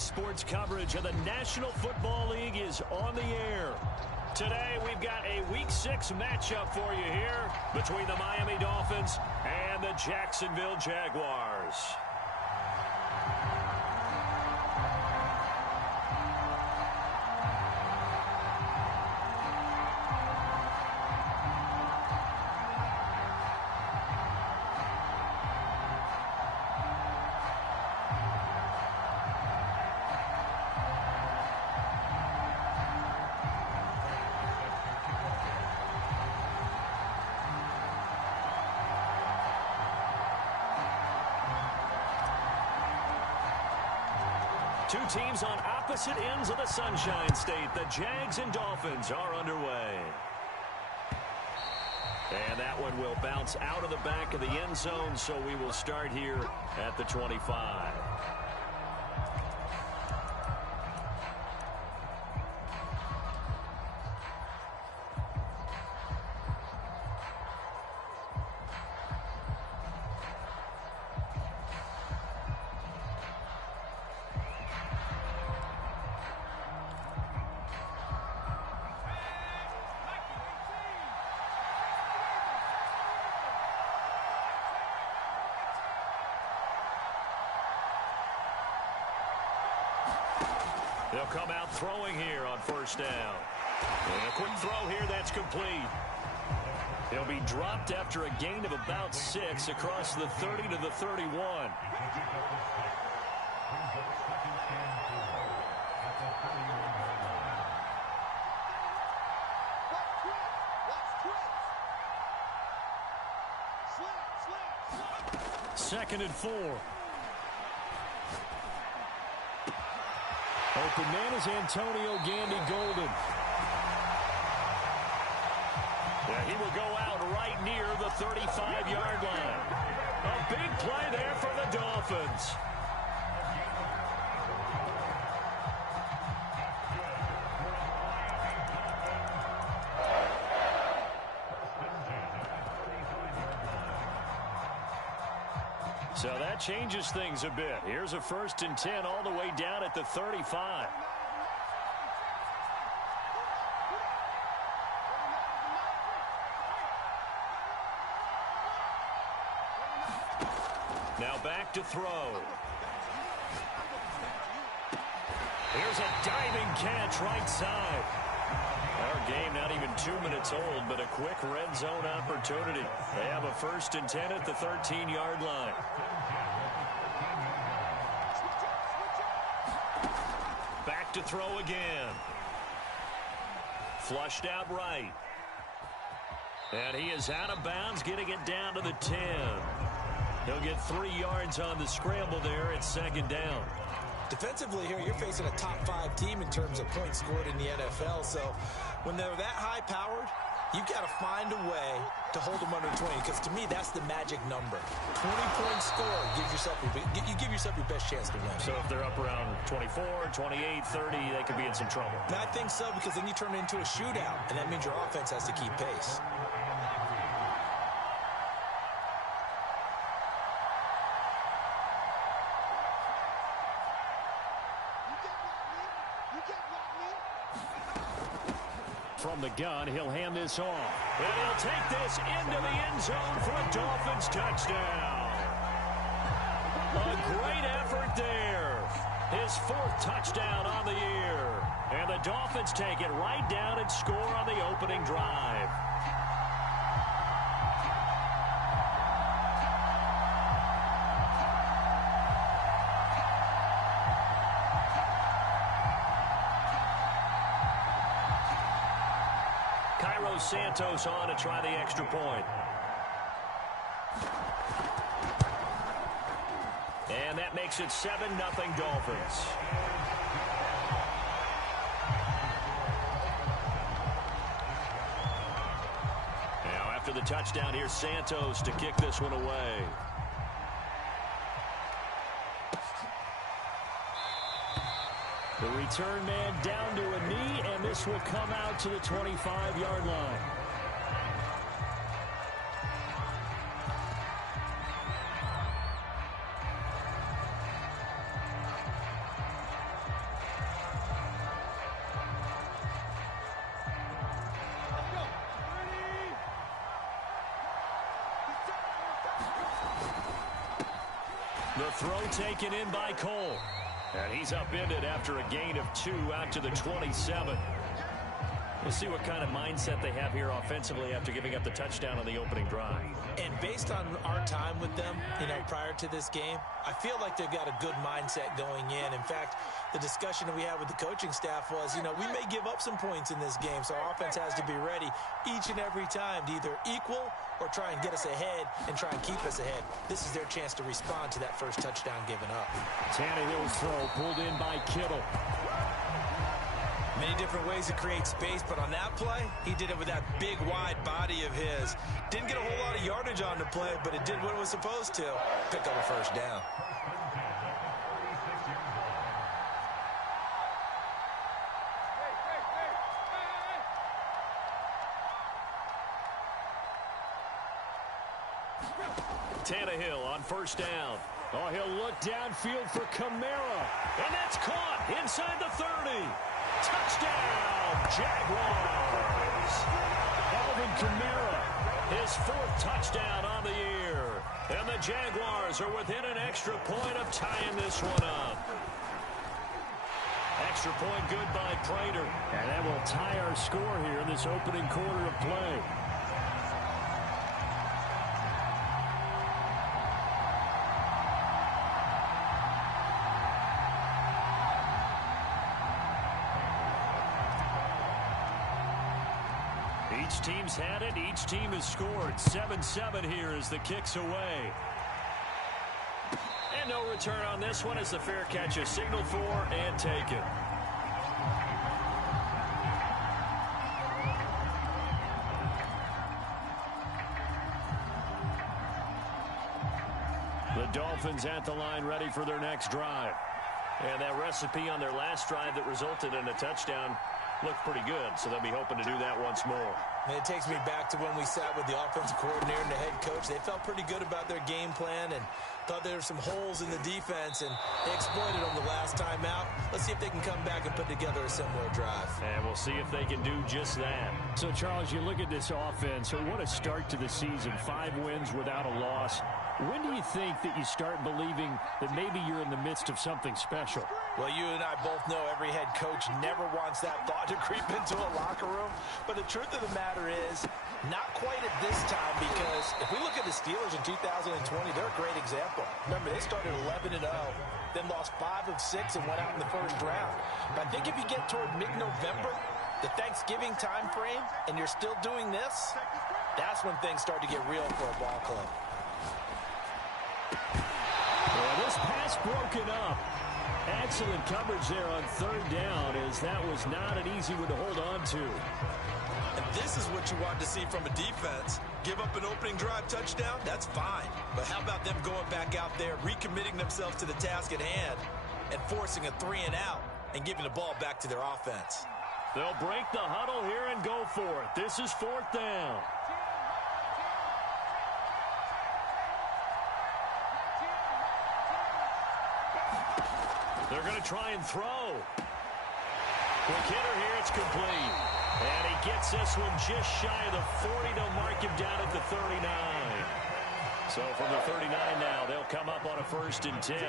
sports coverage of the National Football League is on the air. Today, we've got a Week 6 matchup for you here between the Miami Dolphins and the Jacksonville Jaguars. Two teams on opposite ends of the Sunshine State. The Jags and Dolphins are underway. And that one will bounce out of the back of the end zone, so we will start here at the 25. They'll come out throwing here on first down. And a quick throw here that's complete. He'll be dropped after a gain of about 6 across the 30 to the 31. Second and 4. Open man is Antonio Gandy-Golden. Yeah, he will go out right near the 35-yard line. A big play there for the Dolphins. So that changes things a bit. Here's a 1st and 10 all the way down at the 35. Now back to throw. Here's a diving catch right side. Our game not even 2 minutes old, but a quick red zone opportunity. They have a 1st and 10 at the 13-yard line. Back to throw again. Flushed out right. And he is out of bounds, getting it down to the 10. He'll get 3 yards on the scramble there at 2nd down. Defensively here, you're facing a top-5 team in terms of points scored in the NFL. So when they're that high-powered, you've got to find a way to hold them under 20, because to me, that's the magic number. 20-point score gives yourself you give yourself your best chance to win. So if they're up around 24, 28, 30, they could be in some trouble. And I think so, because then you turn it into a shootout, and that means your offense has to keep pace. From the gun, he'll hand this off. And he'll take this into the end zone for a Dolphins touchdown. A great effort there. His 4th touchdown on the year. And the Dolphins take it right down and score on the opening drive. Santos on to try the extra point. And that makes it 7-0 Dolphins. Now after the touchdown, here's Santos to kick this one away. The return man down to a knee, and this will come out to the 25-yard line. The throw taken in by Cole. And he's upended after a gain of 2 out to the 27. We'll see what kind of mindset they have here offensively after giving up the touchdown on the opening drive. And based on our time with them, prior to this game, I feel like they've got a good mindset going in. In fact, the discussion that we had with the coaching staff was, we may give up some points in this game, so our offense has to be ready each and every time to either equal or try and get us ahead and try and keep us ahead. This is their chance to respond to that first touchdown given up. Tannehill's throw pulled in by Kittle. Many different ways to create space, but on that play, he did it with that big, wide body of his. Didn't get a whole lot of yardage on the play, but it did what it was supposed to. Pick up a first down. Tannehill on first down. Oh, he'll look downfield for Kamara. And that's caught inside the 30. Touchdown, Jaguars. Alvin Kamara, his 4th touchdown on the year. And the Jaguars are within an extra point of tying this one up. Extra point good by Prater. And that will tie our score here in this opening quarter of play. Each team's had it. Each team has scored. 7-7 here as the kick's away. And no return on this one as the fair catch is signaled for and taken. The Dolphins at the line ready for their next drive. And that recipe on their last drive that resulted in a touchdown looked pretty good, so they'll be hoping to do that once more. And it takes me back to when we sat with the offensive coordinator and the head coach. They felt pretty good about their game plan and thought there were some holes in the defense, and they exploited them the last time out. Let's see if they can come back and put together a similar drive. And we'll see if they can do just that. So, Charles, you look at this offense, what a start to the season. 5 wins without a loss. When do you think that you start believing that maybe you're in the midst of something special? Well, you and I both know every head coach never wants that thought to creep into a locker room. But the truth of the matter is, not quite at this time, because if we look at the Steelers in 2020, they're a great example. Remember, they started 11-0, then lost 5 of 6 and went out in the first round. But I think if you get toward mid-November, the Thanksgiving time frame, and you're still doing this, that's when things start to get real for a ball club. Well, this pass broken up. Excellent coverage there on 3rd down, as that was not an easy one to hold on to. And this is what you want to see from a defense. Give up an opening drive touchdown, that's fine. But how about them going back out there, recommitting themselves to the task at hand, and forcing a 3-and-out and giving the ball back to their offense? They'll break the huddle here and go for it. This is 4th down. They're going to try and throw. Quick hitter here, it's complete. And he gets this one just shy of the 40. They'll mark him down at the 39. So from the 39 now, they'll come up on a 1st and 10.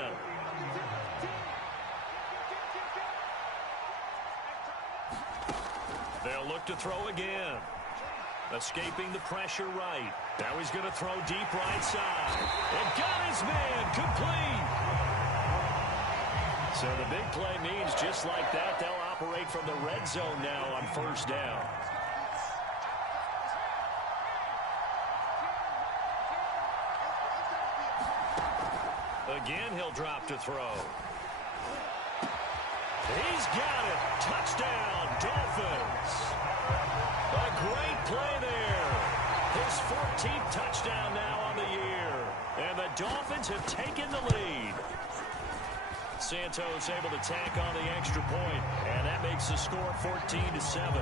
They'll look to throw again. Escaping the pressure right. Now he's going to throw deep right side. And got his man, complete. So the big play means just like that, they'll operate from the red zone now on 1st down. Again, he'll drop to throw. He's got it. Touchdown, Dolphins. A great play there. His 14th touchdown now on the year. And the Dolphins have taken the lead. Santos able to tack on the extra point, and that makes the score 14-7.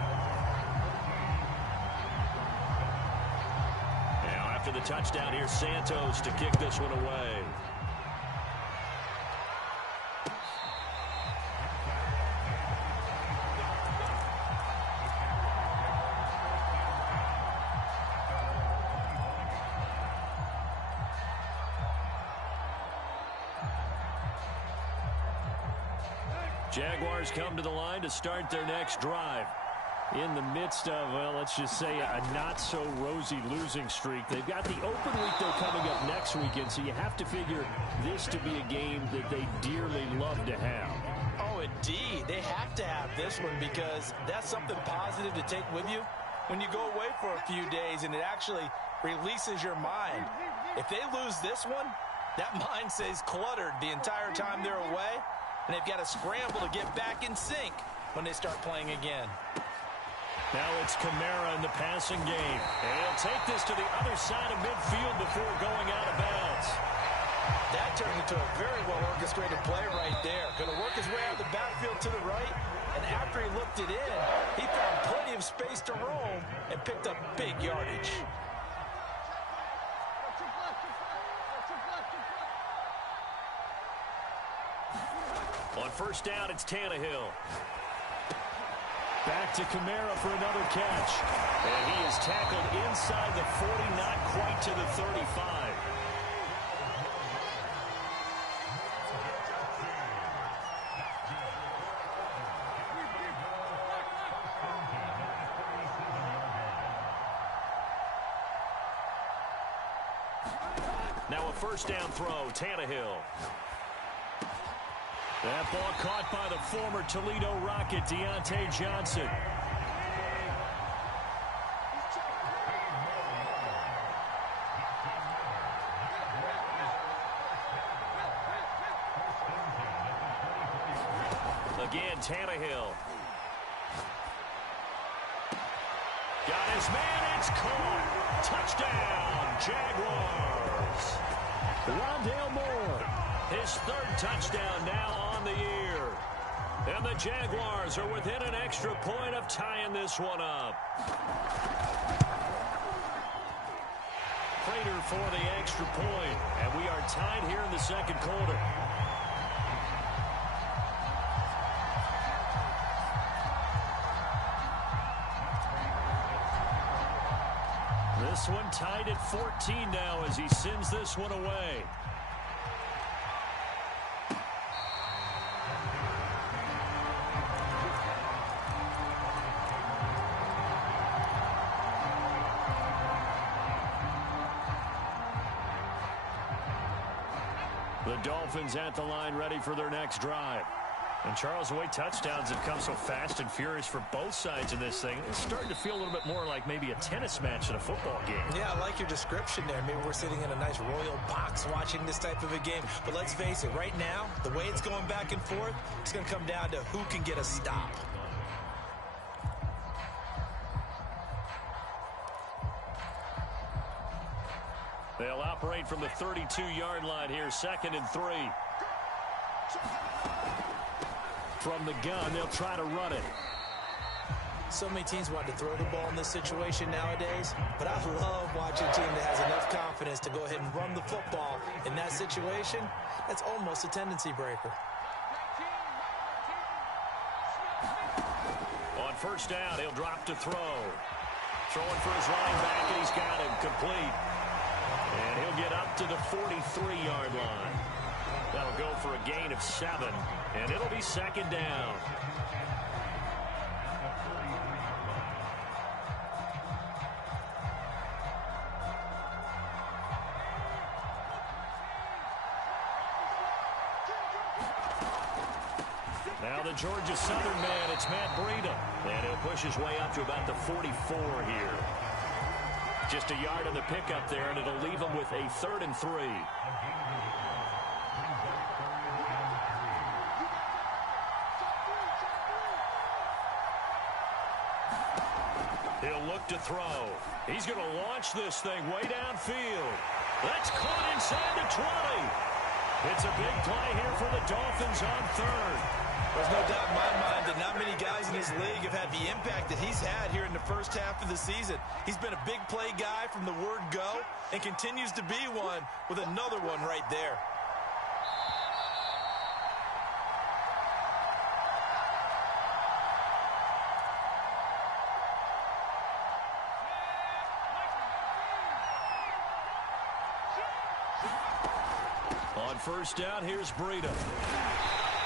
Now after the touchdown, here's Santos to kick this one away. Jaguars come to the line to start their next drive. In the midst of, well, let's just say a not-so-rosy losing streak. They've got the open week, though, coming up next weekend, so you have to figure this to be a game that they dearly love to have. Oh, indeed. They have to have this one because that's something positive to take with you when you go away for a few days, and it actually releases your mind. If they lose this one, that mind stays cluttered the entire time they're away, and they've got to scramble to get back in sync when they start playing again. Now it's Kamara in the passing game. And he'll take this to the other side of midfield before going out of bounds. That turned into a very well-orchestrated play right there. Going to work his way out of the backfield to the right, and after he looked it in, he found plenty of space to roam and picked up big yardage. On first down, it's Tannehill. Back to Kamara for another catch. And he is tackled inside the 40, not quite to the 35. Now a first down throw, Tannehill. That ball caught by the former Toledo Rocket, Deontay Johnson. Again, Tannehill. Got his man, it's caught. Touchdown, Jaguars. Rondale Moore, his third touchdown now on the year. And the Jaguars are within an extra point of tying this one up. Prater for the extra point, and we are tied here in the second quarter. This one tied at 14 now as he sends this one away. The Dolphins at the line ready for their next drive. And Charles, the way touchdowns have come so fast and furious for both sides in this thing, it's starting to feel a little bit more like maybe a tennis match in a football game. Yeah, I like your description there. Maybe we're sitting in a nice royal box watching this type of a game. But let's face it, right now, the way it's going back and forth, it's going to come down to who can get a stop. They'll operate from the 32-yard line here, 2nd and 3. From the gun, they'll try to run it. So many teams want to throw the ball in this situation nowadays, but I love watching a team that has enough confidence to go ahead and run the football. In that situation, that's almost a tendency breaker. On first down, he'll drop to throw. Throwing for his running back, and he's got him complete. And he'll get up to the 43-yard line. That'll go for a gain of 7, and it'll be 2nd down. Now the Georgia Southern man, it's Matt Breida. And he'll push his way up to about the 44 here. Just a yard on the pickup there, and it'll leave him with a 3rd and 3. He'll look to throw. He's going to launch this thing way downfield. That's caught inside the 20. It's a big play here for the Dolphins on 3rd. There's no doubt in my mind that not many guys in this league have had the impact that he's had here in the first half of the season. He's been a big play guy from the word go and continues to be one with another one right there. On first down, here's Breida.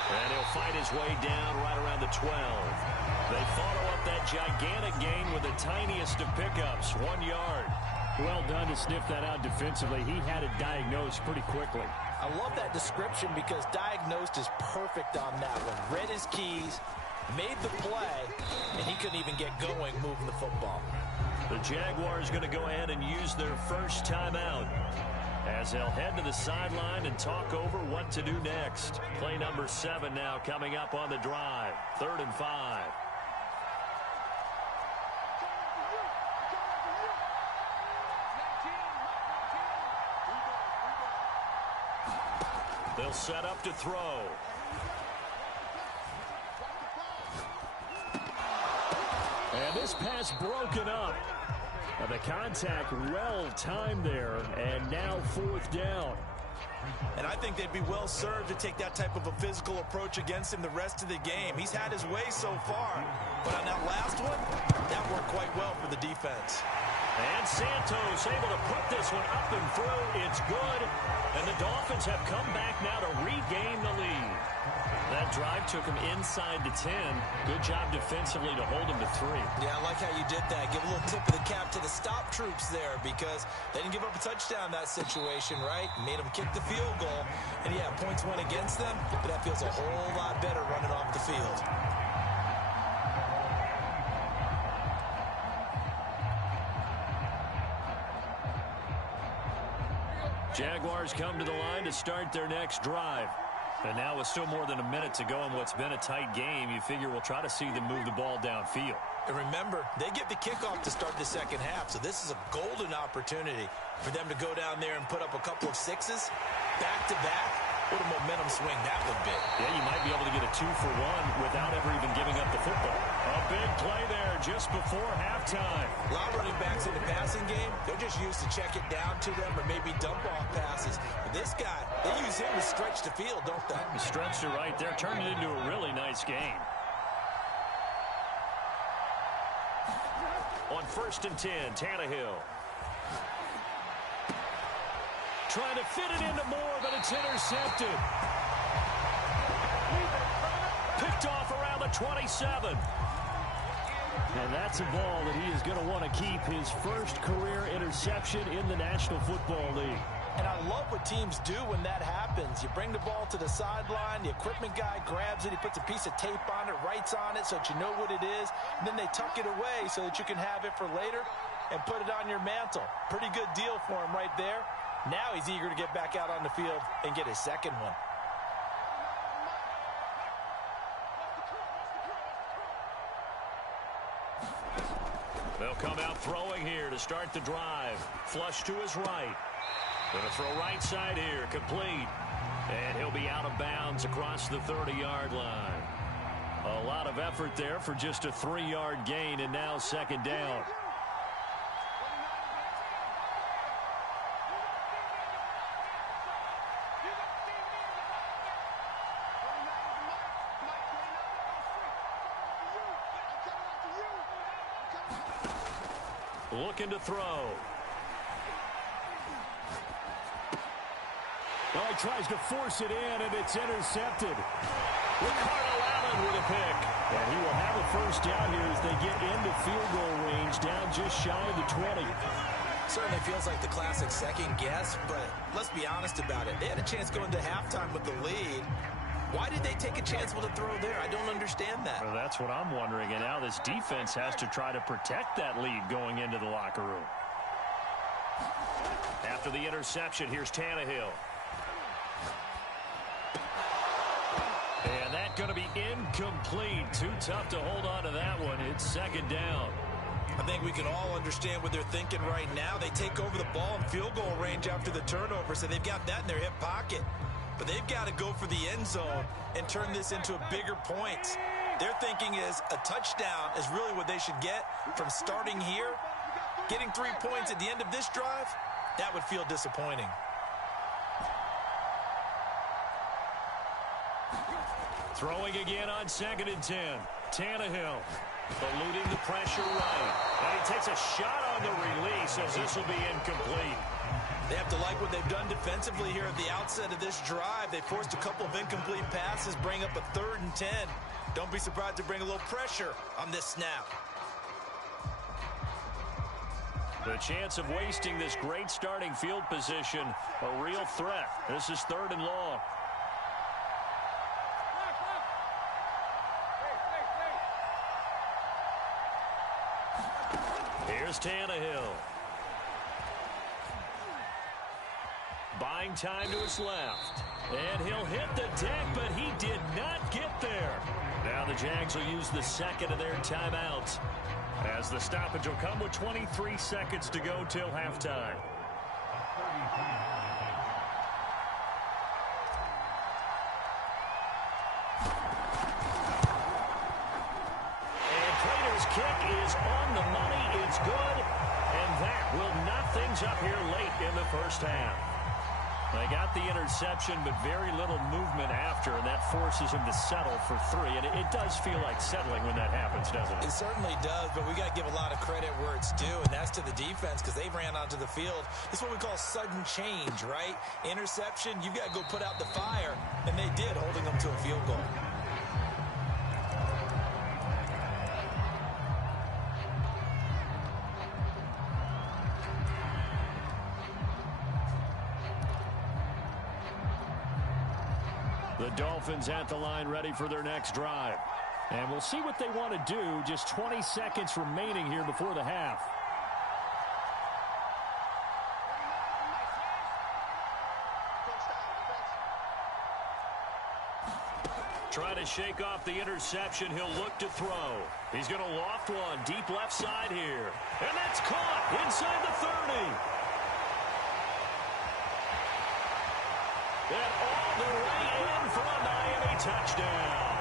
And he'll fight his way down right around the 12. They follow up that gigantic gain with the tiniest of pickups, 1 yard. Well done to sniff that out defensively. He had it diagnosed pretty quickly. I love that description because diagnosed is perfect on that one. Read his keys, made the play, and he couldn't even get going moving the football. The Jaguars going to go ahead and use their first timeout as they'll head to the sideline and talk over what to do next. Play number 7 now coming up on the drive. 3rd and 5. They'll set up to throw. And this pass broken up. The contact well timed there, and now 4th down. And I think they'd be well served to take that type of a physical approach against him the rest of the game. He's had his way so far, but on that last one, that worked quite well for the defense. And Santos able to put this one up and through. It's good. And the Dolphins have come back now to regain the lead. That drive took him inside the 10. Good job defensively to hold him to 3. Yeah, I like how you did that. Give a little tip of the cap to the stop troops there because they didn't give up a touchdown in that situation, right? Made them kick the field goal. And, yeah, points went against them, but that feels a whole lot better running off the field. Jaguars come to the line to start their next drive. And now with still more than a minute to go in what's been a tight game, you figure we'll try to see them move the ball downfield. And remember, they get the kickoff to start the second half, so this is a golden opportunity for them to go down there and put up a couple of 6s back-to-back. What a momentum swing that would be. Yeah, you might be able to get a 2-for-1 without ever even giving up the football. A big play there just before halftime. A lot of running backs in the passing game, they're just used to check it down to them or maybe dump off passes. But this guy, they use him to stretch the field, don't they? He stretched it right there, turned it into a really nice game. On 1st and 10, Tannehill. Trying to fit it into Moore, but it's intercepted. Picked off around the 27. And that's a ball that he is going to want to keep, his first career interception in the National Football League. And I love what teams do when that happens. You bring the ball to the sideline, the equipment guy grabs it, he puts a piece of tape on it, writes on it so that you know what it is, and then they tuck it away so that you can have it for later and put it on your mantle. Pretty good deal for him right there. Now he's eager to get back out on the field and get his second one. They'll come out throwing here to start the drive. Flush to his right. Going to throw right side here, complete. And he'll be out of bounds across the 30-yard line. A lot of effort there for just a 3-yard gain, and now 2nd down. Looking to throw. Well, he tries to force it in, and it's intercepted. Ricardo Allen with a pick. And he will have a first down here as they get into field goal range, down just shy of the 20. Certainly feels like the classic second guess, but let's be honest about it. They had a chance going to halftime with the lead. Why did they take a chance with a throw there? I don't understand that. Well, that's what I'm wondering. And now this defense has to try to protect that lead going into the locker room. After the interception, here's Tannehill. And that's going to be incomplete. Too tough to hold on to that one. It's 2nd down. I think we can all understand what they're thinking right now. They take over the ball in field goal range after the turnover, so they've got that in their hip pocket. But they've got to go for the end zone and turn this into a bigger point. Their thinking is a touchdown is really what they should get from starting here. Getting 3 points at the end of this drive, that would feel disappointing. Throwing again on 2nd and 10. Tannehill eluding the pressure right. And he takes a shot on the release as this will be incomplete. They have to like what they've done defensively here at the outset of this drive. They forced a couple of incomplete passes, bring up a 3rd and 10. Don't be surprised to bring a little pressure on this snap. The chance of wasting this great starting field position, a real threat. This is 3rd and long. Here's Tannehill. Buying time to his left. And he'll hit the deck, but he did not get there. Now the Jags will use the second of their timeouts, as the stoppage will come with 23 seconds to go till halftime. And Prater's kick is on the money. It's good. And that will knock things up here late in the first half. They got the interception, but very little movement after, and that forces him to settle for 3. And it does feel like settling when that happens, doesn't it? It certainly does, but we got to give a lot of credit where it's due, and that's to the defense, because they ran onto the field. It's what we call sudden change, right? Interception, you got to go put out the fire, and they did, holding them to a field goal. The Dolphins at the line, ready for their next drive. And we'll see what they want to do. Just 20 seconds remaining here before the half. Trying to shake off the interception. He'll look to throw. He's going to loft one deep left side here. And that's caught inside the 30. And all the way in for a Miami touchdown.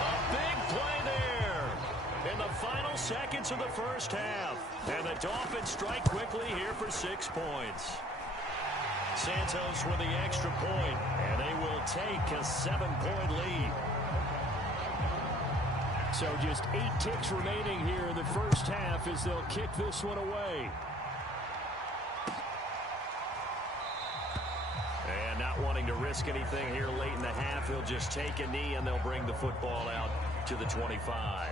A big play there in the final seconds of the first half. And the Dolphins strike quickly here for 6 points. Santos with the extra point, and they will take a 7-point lead. So just 8 ticks remaining here in the first half as they'll kick this one away. And not wanting to risk anything here late in the half, he'll just take a knee and they'll bring the football out to the 25.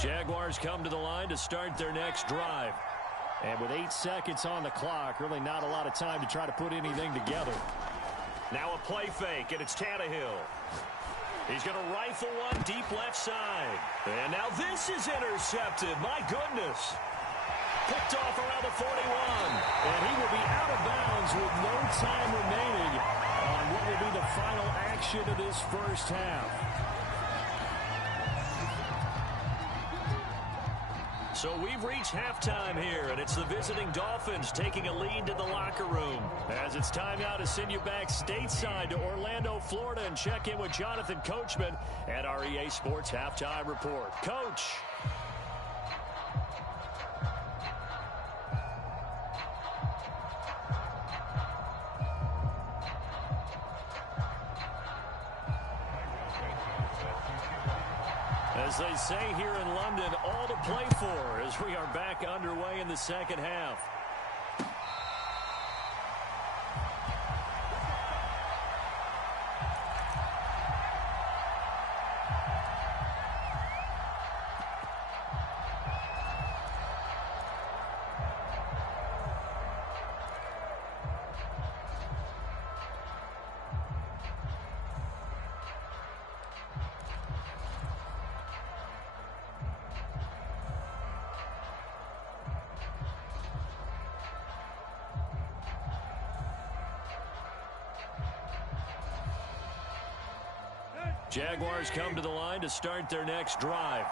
Jaguars come to the line to start their next drive. And with 8 seconds on the clock, really not a lot of time to try to put anything together. Now a play fake, and it's Tannehill. He's going to rifle one deep left side. And now this is intercepted. My goodness. Picked off around the 41. And he will be out of bounds with no time remaining on what will be the final action of this first half. So we've reached halftime here, and it's the visiting Dolphins taking a lead to the locker room. As it's time now to send you back stateside to Orlando, Florida, and check in with Jonathan Coachman at our EA Sports Halftime Report. Coach. As they say here in London, all to play for as we are back underway in the second half. Jaguars come to the line to start their next drive.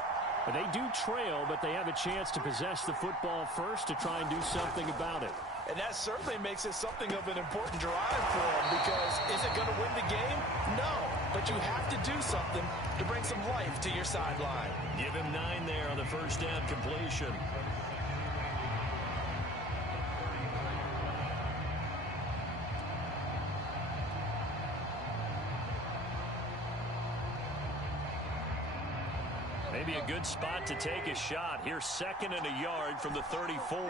They do trail, but they have a chance to possess the football first to try and do something about it. And that certainly makes it something of an important drive for them, because is it going to win the game? No, but you have to do something to bring some life to your sideline. Give him 9 there on the first down completion. Maybe a good spot to take a shot. Here's 2nd and a yard from the 34.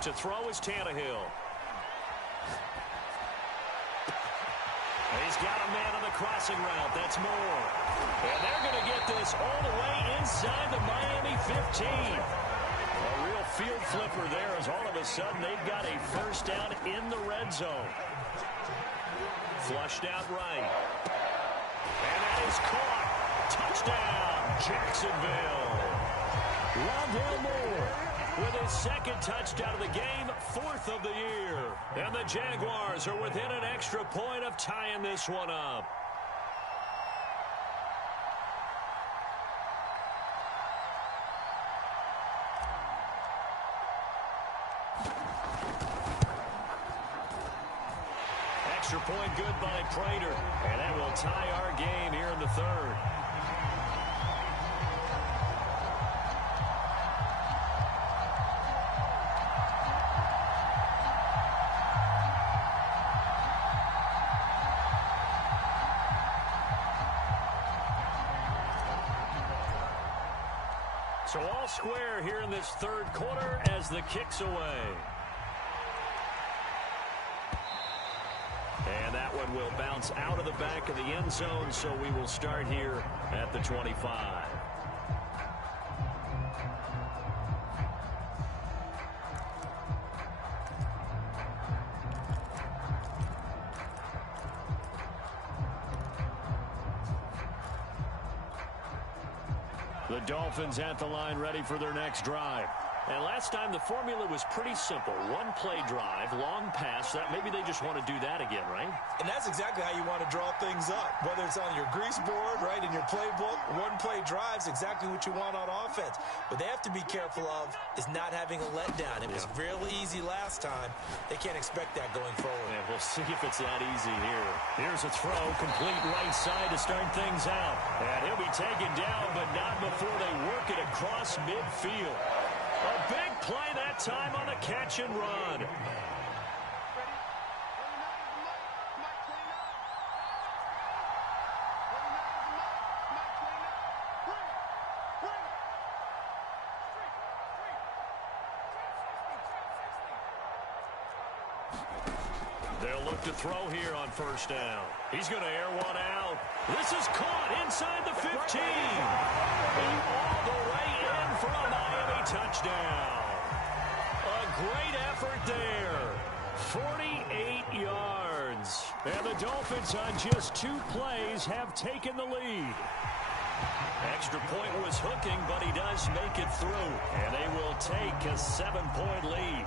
To throw is Tannehill. He's got a man on the crossing route. That's Moore. And they're going to get this all the way inside the Miami 15. A real field flipper there as all of a sudden they've got a first down in the red zone. Flushed out right. And that is caught. Touchdown, Jacksonville. Rondale Moore with his 2nd touchdown of the game, 4th of the year. And the Jaguars are within an extra point of tying this one up. Extra point good by Prater. And that will tie our game here in the 3rd. So all square here in this 3rd quarter as the kick's away. And that one will bounce out of the back of the end zone, so we will start here at the 25. The Dolphins at the line ready for their next drive. And last time the formula was pretty simple. 1-play drive, long pass. That maybe they just want to do that again, right? And that's exactly how you want to draw things up. Whether it's on your grease board, right, in your playbook, 1-play drive's exactly what you want on offense. What they have to be careful of is not having a letdown. It was really easy last time. They can't expect that going forward. Yeah, we'll see if it's that easy here. Here's a throw, complete right side to start things out. And he'll be taken down, but not before they work it across midfield. A big play that time on the catch and run. They'll look to throw here on 1st down. He's going to air one out. This is caught inside the 15. And all the way in for a Miami touchdown. A great effort there. 48 yards. And the Dolphins on just 2 plays have taken the lead. Extra point was hooking, but he does make it through. And they will take a 7-point lead.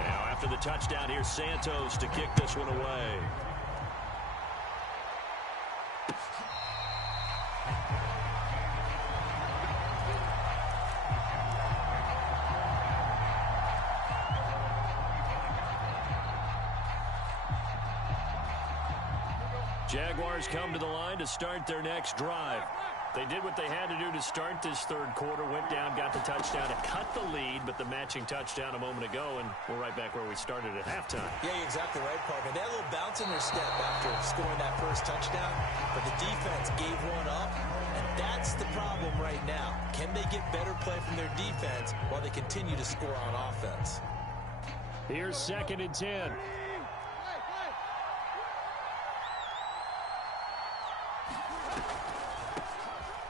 Now after the touchdown, here's Santos to kick this one away. Jaguars come to the line to start their next drive. They did what they had to do to start this 3rd quarter, went down, got the touchdown to cut the lead, but the matching touchdown a moment ago, and we're right back where we started at halftime. Yeah, you're exactly right, Parker. They had a little bounce in their step after scoring that first touchdown, but the defense gave one up, and that's the problem right now. Can they get better play from their defense while they continue to score on offense? Here's 2nd and 10.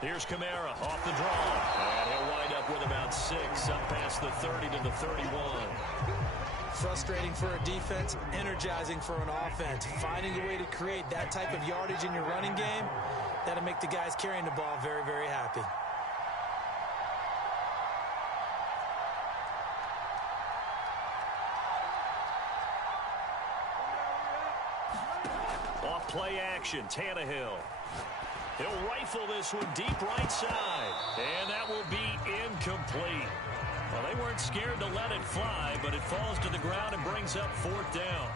Here's Kamara off the draw. And he'll wind up with about 6 up past the 30 to the 31. Frustrating for a defense, energizing for an offense. Finding a way to create that type of yardage in your running game, that'll make the guys carrying the ball very, very happy. Off play action, Tannehill. He'll rifle this one deep right side. And that will be incomplete. Well, they weren't scared to let it fly, but it falls to the ground and brings up 4th down.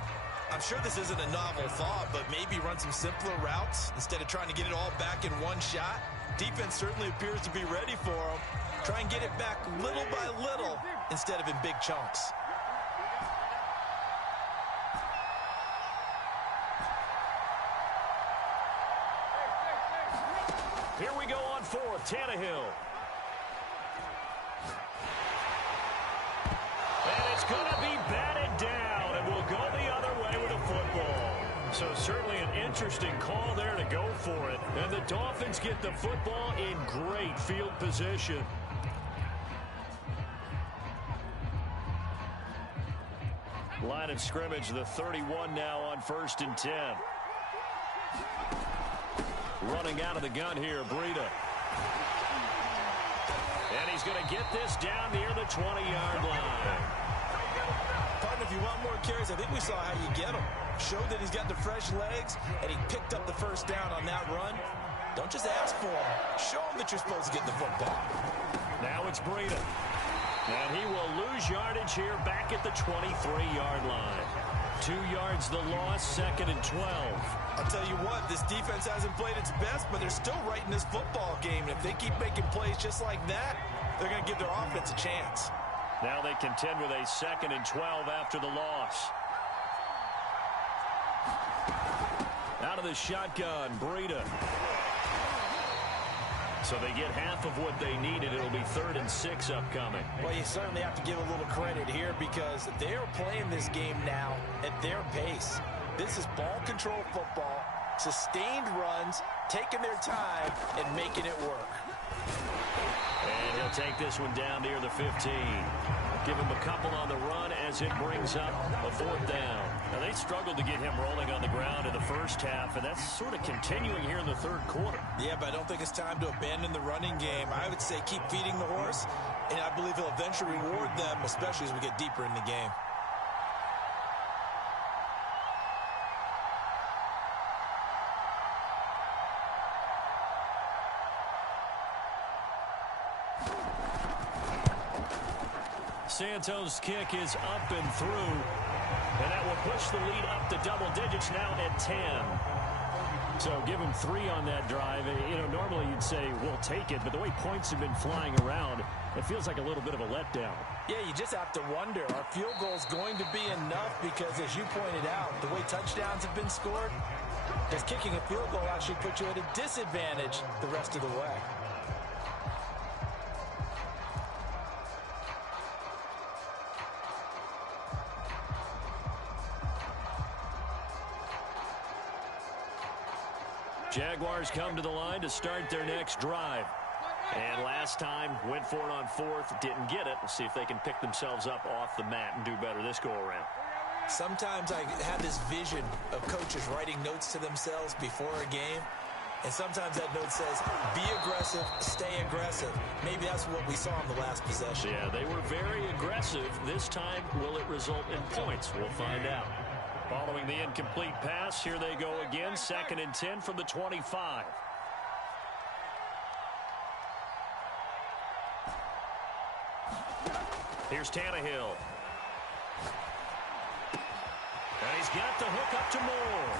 I'm sure this isn't a novel thought, but maybe run some simpler routes instead of trying to get it all back in one shot. Defense certainly appears to be ready for them. Try and get it back little by little instead of in big chunks. Tannehill. And it's going to be batted down, and we'll go the other way with a football. So certainly an interesting call there to go for it. And the Dolphins get the football in great field position. Line of scrimmage, the 31 now on 1st and 10. Running out of the gun here, Breida. And he's going to get this down near the 20-yard line. Partner, if you want more carries, I think we saw how you get them. Showed that he's got the fresh legs, and he picked up the first down on that run. Don't just ask for him. Show him that you're supposed to get the football. Now it's Breida. And he will lose yardage here back at the 23-yard line. 2 yards the loss, 2nd and 12. I'll tell you what, this defense hasn't played its best, but they're still right in this football game. And if they keep making plays just like that, they're going to give their offense a chance. Now they contend with a 2nd and 12 after the loss. Out of the shotgun, Breida. So they get half of what they needed. It'll be 3rd and 6 upcoming. Well, you certainly have to give a little credit here because they're playing this game now at their pace. This is ball control football, sustained runs, taking their time, and making it work. And he'll take this one down near the 15. Give him a couple on the run as it brings up a 4th down. Now, they struggled to get him rolling on the ground in the first half, and that's sort of continuing here in the 3rd quarter. Yeah, but I don't think it's time to abandon the running game. I would say keep feeding the horse, and I believe he'll eventually reward them, especially as we get deeper in the game. Santos' kick is up and through, and that will push the lead up to double digits now at 10. So give him 3 on that drive. You know, normally you'd say, we'll take it, but the way points have been flying around, it feels like a little bit of a letdown. Yeah, you just have to wonder, are field goals going to be enough? Because as you pointed out, the way touchdowns have been scored, does kicking a field goal actually put you at a disadvantage the rest of the way? Jaguars come to the line to start their next drive. And last time, went for it on 4th, didn't get it. We'll see if they can pick themselves up off the mat and do better this go-around. Sometimes I have this vision of coaches writing notes to themselves before a game. And sometimes that note says, be aggressive, stay aggressive. Maybe that's what we saw in the last possession. Yeah, they were very aggressive. This time, will it result in points? We'll find out. Following the incomplete pass, here they go again. 2nd and 10 from the 25. Here's Tannehill. And he's got the hook up to Moore.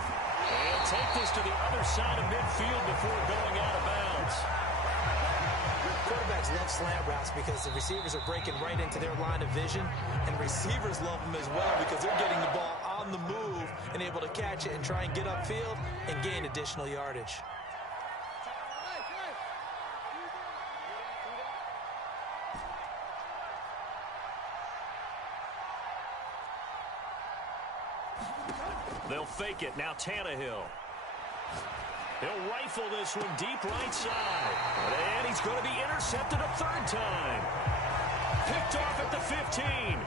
And he'll take this to the other side of midfield before going out of bounds. Quarterbacks love slant routes because the receivers are breaking right into their line of vision, and receivers love them as well because they're getting the ball on the move and able to catch it and try and get upfield and gain additional yardage. They'll fake it. Now Tannehill. He'll rifle this one deep right side. And he's going to be intercepted a 3rd time. Picked off at the 15.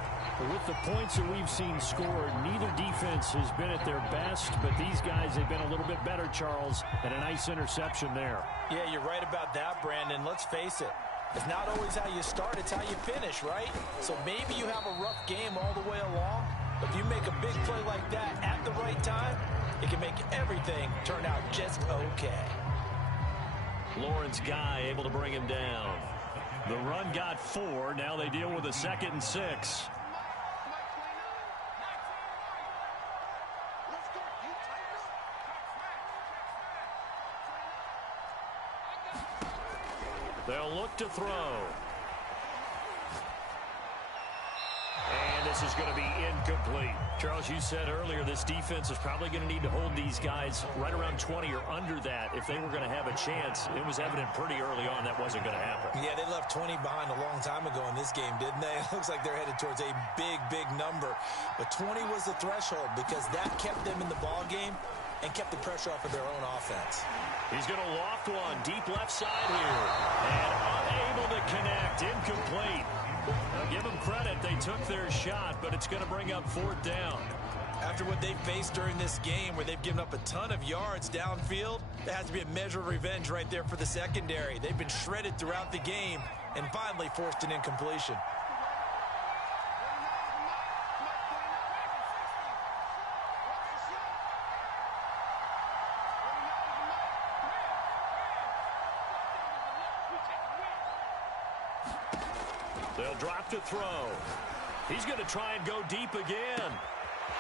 With the points that we've seen scored, neither defense has been at their best, but these guys have been a little bit better, Charles, and a nice interception there. Yeah, you're right about that, Brandon. Let's face it. It's not always how you start, it's how you finish, right? So maybe you have a rough game all the way along, but if you make a big play like that at the right time, it can make everything turn out just okay. Lawrence Guy able to bring him down. The run got 4. Now they deal with a 2nd and 6. They'll look to throw. And this is going to be incomplete. Charles, you said earlier this defense is probably going to need to hold these guys right around 20 or under that if they were going to have a chance. It was evident pretty early on that wasn't going to happen. Yeah, they left 20 behind a long time ago in this game, didn't they? It looks like they're headed towards a big, big number. But 20 was the threshold because that kept them in the ball game and kept the pressure off of their own offense. He's going to loft one deep left side here. And unable to connect. Incomplete. Now, give them credit. They took their shot, but it's going to bring up 4th down. After what they faced during this game where they've given up a ton of yards downfield, there has to be a measure of revenge right there for the secondary. They've been shredded throughout the game and finally forced an incompletion. They'll drop to throw. He's going to try and go deep again.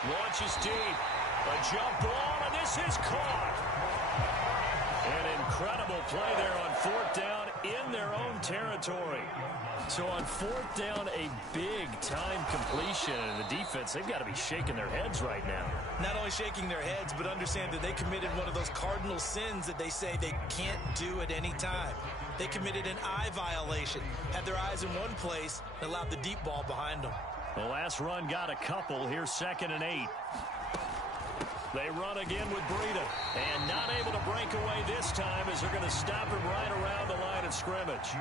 Launches deep. A jump ball, and this is caught. An incredible play there on 4th down in their own territory. So on 4th down, a big-time completion. And the defense, they've got to be shaking their heads right now. Not only shaking their heads, but understand that they committed one of those cardinal sins that they say they can't do at any time. They committed an eye violation, had their eyes in one place, and allowed the deep ball behind them. The last run got a couple. Here's 2nd and 8. They run again with Breida. And not able to break away this time as they're going to stop him right around the line of scrimmage.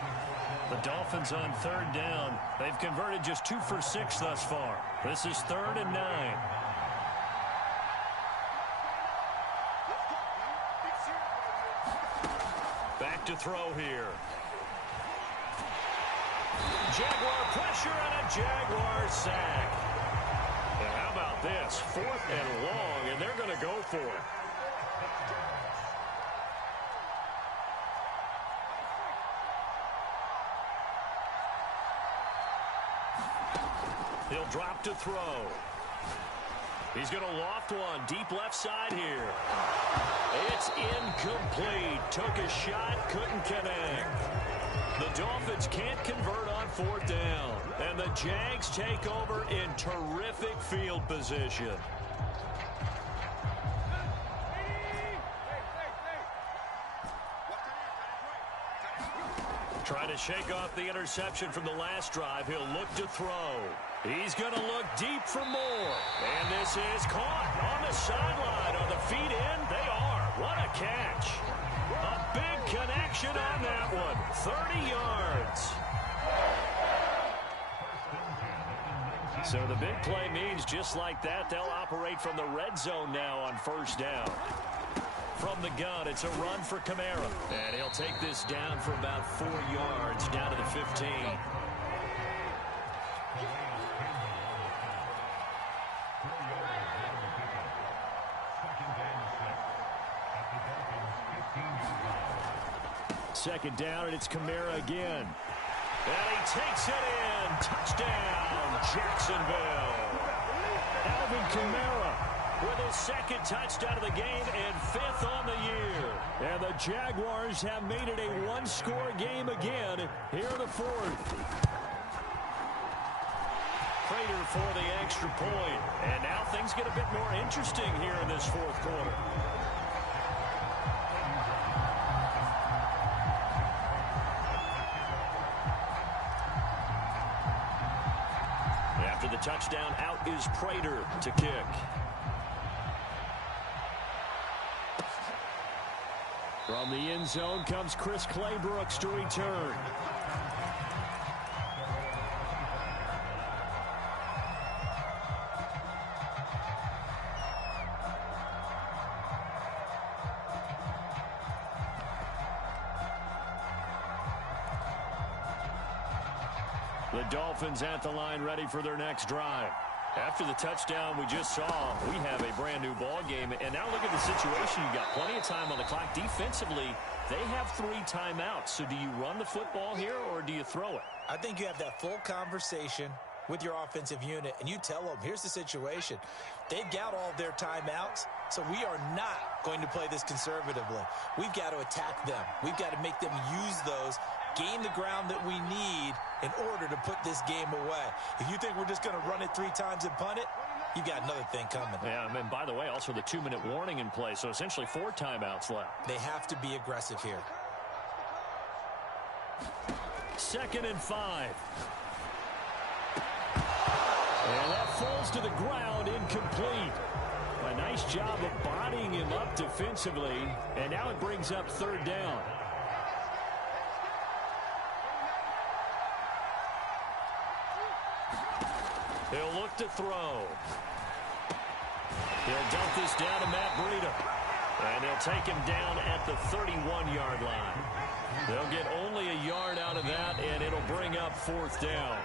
The Dolphins on 3rd down. They've converted just 2 for 6 thus far. This is 3rd and 9. Back to throw here. Jaguar pressure and a Jaguar sack. And how about this? 4th and long, and they're going to go for it. He'll drop to throw. He's going to loft one deep left side here. It's incomplete. Took a shot, couldn't connect. The Dolphins can't convert on 4th down. And the Jags take over in terrific field position. Trying to shake off the interception from the last drive. He'll look to throw. He's going to look deep for more. And this is caught on the sideline. Are the feet in? They are. What a catch. A big connection on that one. 30 yards. So the big play means just like that, they'll operate from the red zone now on 1st down. From the gun, it's a run for Kamara. And he'll take this down for about 4 yards, down to the 15. Second down, and it's Kamara again. And he takes it in. Touchdown, Jacksonville. Alvin Kamara with his 2nd touchdown of the game and 5th on the year. And the Jaguars have made it a one-score game again here in the 4th. Prater for the extra point. And now things get a bit more interesting here in this 4th quarter. After the touchdown, out is Prater to kick. From the end zone comes Chris Claybrooks to return. The Dolphins at the line ready for their next drive. After the touchdown we just saw, we have a brand new ball game. And now look at the situation. You've got plenty of time on the clock. Defensively, they have 3 timeouts. So do you run the football here or do you throw it? I think you have that full conversation with your offensive unit, and you tell them, here's the situation. They've got all their timeouts, so we are not going to play this conservatively. We've got to attack them. We've got to make them use those, gain the ground that we need in order to put this game away. If you think we're just going to run it 3 times and punt it, you got another thing coming. Yeah, and by the way, also the 2-minute warning in play, so essentially 4 timeouts left. They have to be aggressive here. 2nd and 5. And that falls to the ground, incomplete. A nice job of bodying him up defensively, and now it brings up 3rd down. He'll look to throw. He'll dump this down to Matt Breida. And they'll take him down at the 31-yard line. They'll get only a yard out of that, and it'll bring up 4th down.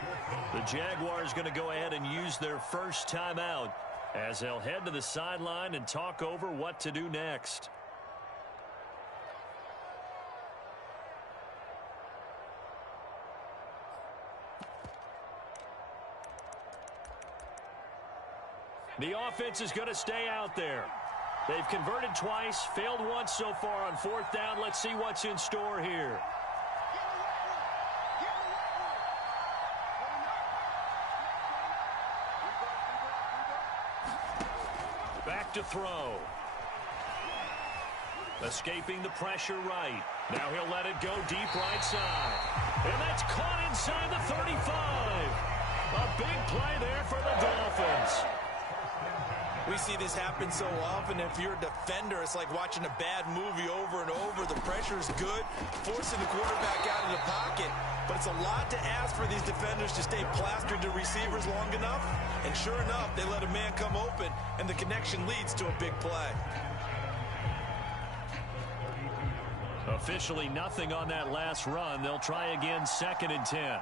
The Jaguars going to go ahead and use their first timeout as they'll head to the sideline and talk over what to do next. The offense is going to stay out there. They've converted twice, failed once so far on 4th down. Let's see what's in store here. Back to throw. Escaping the pressure right. Now he'll let it go deep right side. And that's caught inside the 35. A big play there for the Dolphins. We see this happen so often. If you're a defender, it's like watching a bad movie over and over. The pressure is good, forcing the quarterback out of the pocket. But it's a lot to ask for these defenders to stay plastered to receivers long enough. And sure enough, they let a man come open, and the connection leads to a big play. Officially nothing on that last run. They'll try again 2nd and 10.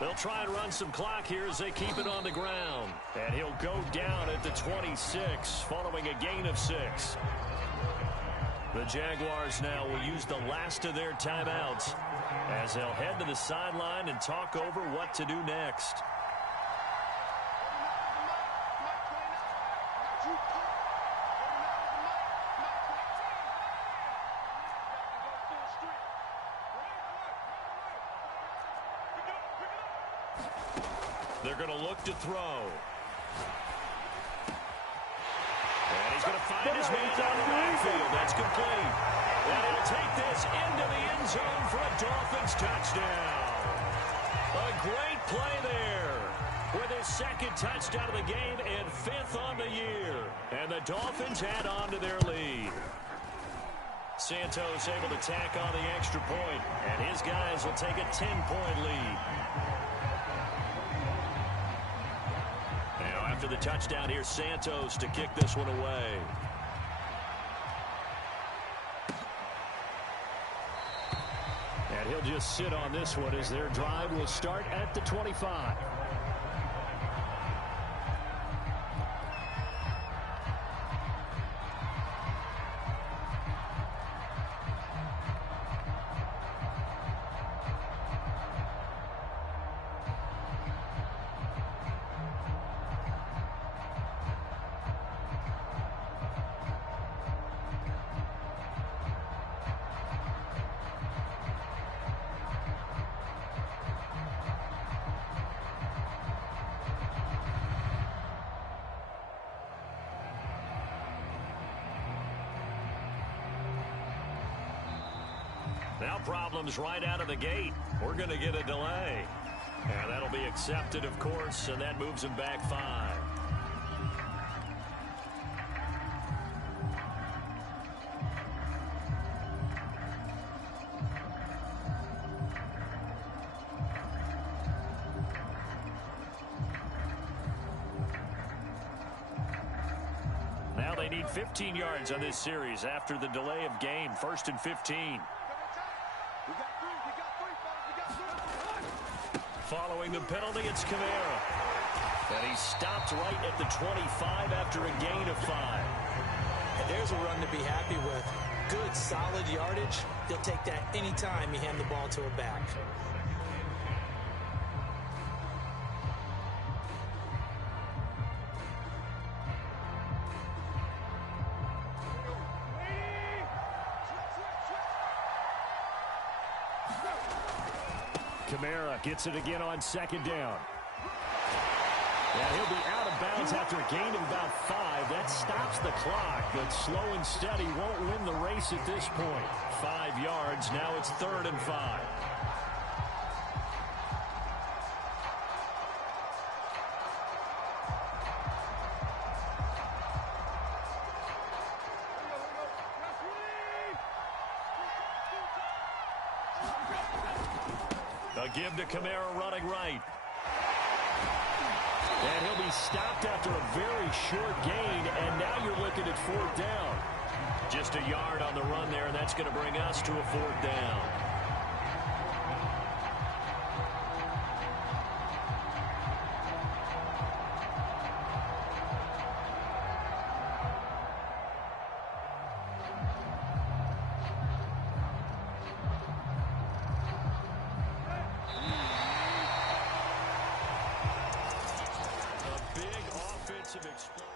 They'll try and run some clock here as they keep it on the ground. And he'll go down at the 26 following a gain of 6. The Jaguars now will use the last of their timeouts as they'll head to the sideline and talk over what to do next. They're going to look to throw. And he's going to find his man out of the backfield. That's complete. And he'll take this into the end zone for a Dolphins touchdown. A great play there with his 2nd touchdown of the game and 5th on the year. And the Dolphins add on to their lead. Santos able to tack on the extra point, and his guys will take a 10-point lead. After the touchdown, here's Santos to kick this one away. And he'll just sit on this one as their drive will start at the 25. Now problems right out of the gate. We're going to get a delay. And that'll be accepted, of course, and that moves him back 5. Now they need 15 yards on this series after the delay of game. 1st and 15. Following the penalty, it's Kamara. And he's stopped right at the 25 after a gain of 5. And there's a run to be happy with. Good, solid yardage. They'll take that anytime you hand the ball to a back. Kamara gets it again on second down. Yeah, he'll be out of bounds after a gain of about 5. That stops the clock, but slow and steady won't win the race at this point. 5 yards. Now it's 3rd and 5. A give to Kamara running right. And he'll be stopped after a very short gain, and now you're looking at 4th down. Just a yard on the run there, and that's going to bring us to a 4th down. Of explosion.